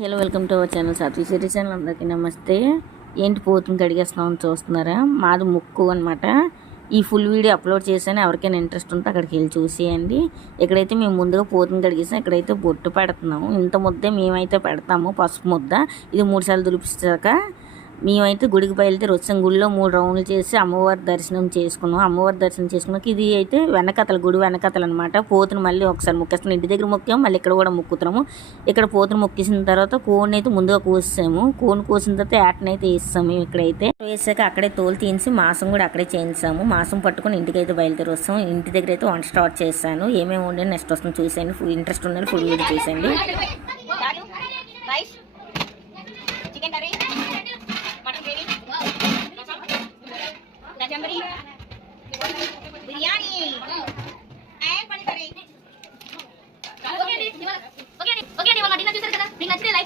Hello, welcome to our channel Satvik channel. అందరికీ నమస్తే. ఏంటి పోతుని కడిగేస్తున్నామని చూస్తున్నారా? మాది ముక్కు అనమాట. ఈ ఫుల్ వీడియో అప్లోడ్ చేశాను. ఎవరికైనా ఇంట్రెస్ట్ ఉంటే అక్కడికి వెళ్ళి చూసేయండి. ఇక్కడైతే మేము ముందుగా పోతుని కడిగేసాం. ఇక్కడైతే బొట్టు పెడుతున్నాము. ఇంత ముద్దే మేమైతే పెడతాము, పసుపు ముద్ద. ఇది 3 సార్లు దులిపిస్తాక మేమైతే గుడికి బయలుదేరి వచ్చాం. గుడిలో 3 రౌండ్లు చేసి అమ్మవారి దర్శనం చేసుకున్నాం. అమ్మవారి దర్శనం చేసుకున్నాక ఇది అయితే వెనకతల గుడి వెనకతలు అనమాట. పోతును మళ్ళీ ఒకసారి మొక్కేస్తాం. ఇంటి దగ్గర మొక్కాము, మళ్ళీ ఇక్కడ కూడా మొక్కుతున్నాము. ఇక్కడ పోతును మొక్కేసిన తర్వాత కోడిని అయితే ముందుగా కోసాము. కోడిని కోసిన తర్వాత ఏటనైతే వేస్తాము. మేము ఇక్కడైతే వేసాక అక్కడే తోలు తీసి మాసం కూడా అక్కడే చేయించాము. మాసం పట్టుకుని ఇంటికి అయితే బయలుదేరి వస్తాం. ఇంటి దగ్గర అయితే వంట స్టార్ట్ చేశాను. ఏమేమి ఉండే నెక్స్ట్ వస్తుంది చూసేయండి. ఇంట్రెస్ట్ ఉందని ఫుడ్ వీడియో చూసేయండి. బిర్యానీ అండ్ పని కర్రీ. ఓకే అండి, ఓకే అండి, ఓకే అండి. వాళ్ళ డిన్నర్ చూసారు కదా, మీకు నచ్చితే లైక్